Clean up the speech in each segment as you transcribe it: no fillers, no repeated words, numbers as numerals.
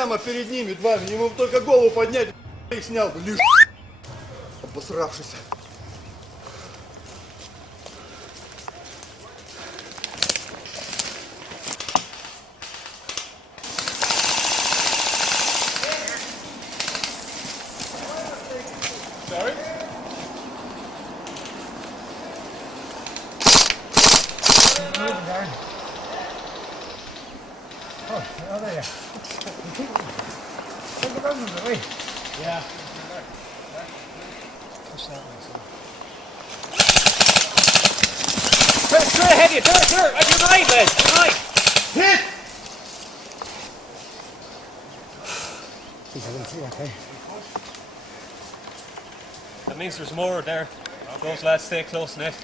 прямо перед ними дважды. Ему только голову поднять, их снял бы. Обосравшись. Sorry? Oh, there you are. Take the run away. Yeah. Push that one. Straight ahead of you, turn. At your right, Les, your right. Hit! Jeez, I didn't see that, hey? That means there's more there. Those lads stay close knit.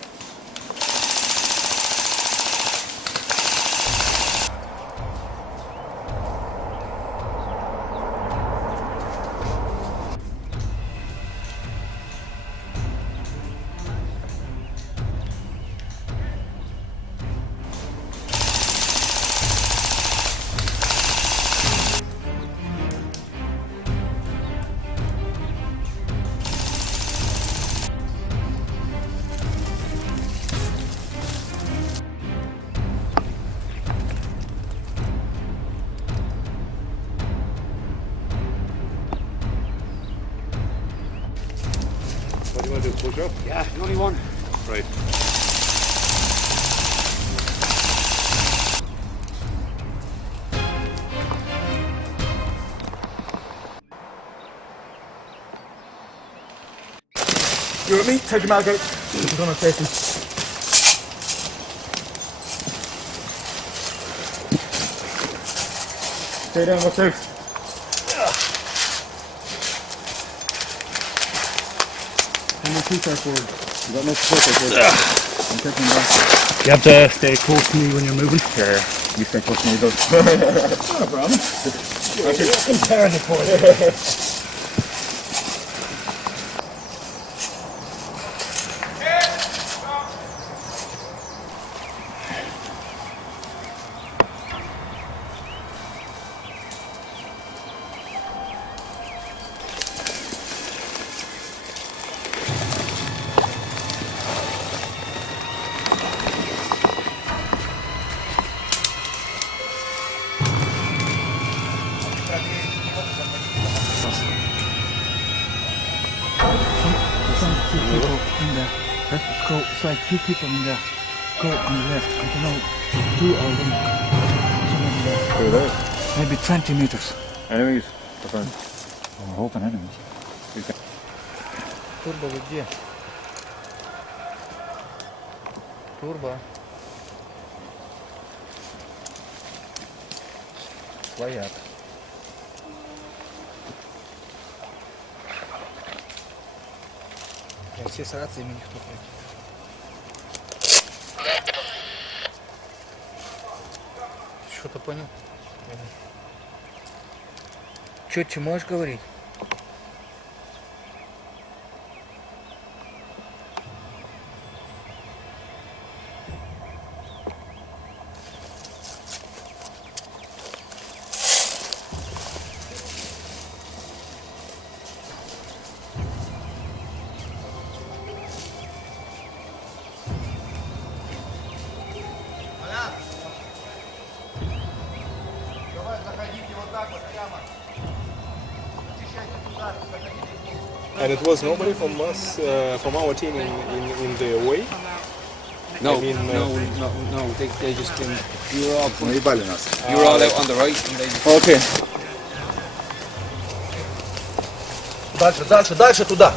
What do you want to do, push up? Yeah, only one. Right. You with me? Take him out, out. We're gonna take him. Stay down, watch out. Come on, too far forward. You got no support there, I'm taking him back. You have to stay close to me when you're moving. Yeah, you stay close to me, though. Not a problem. I'm tearing it for you. Go, it's like two people in there. Go on the left. I don't know. There's two of them. Someone there. Who are those? Maybe 20 meters. Enemies? Or friends? Oh, we're hoping enemies. Turbo где? Турбо. Свояк. Все с рациями никто не. Что-то понял? Четче можешь говорить? And it was nobody from us, from our team in the away? No, I mean, no, they just came. You were all Наебали нас. you were all out on the right and they just Окей. Дальше, дальше, дальше туда.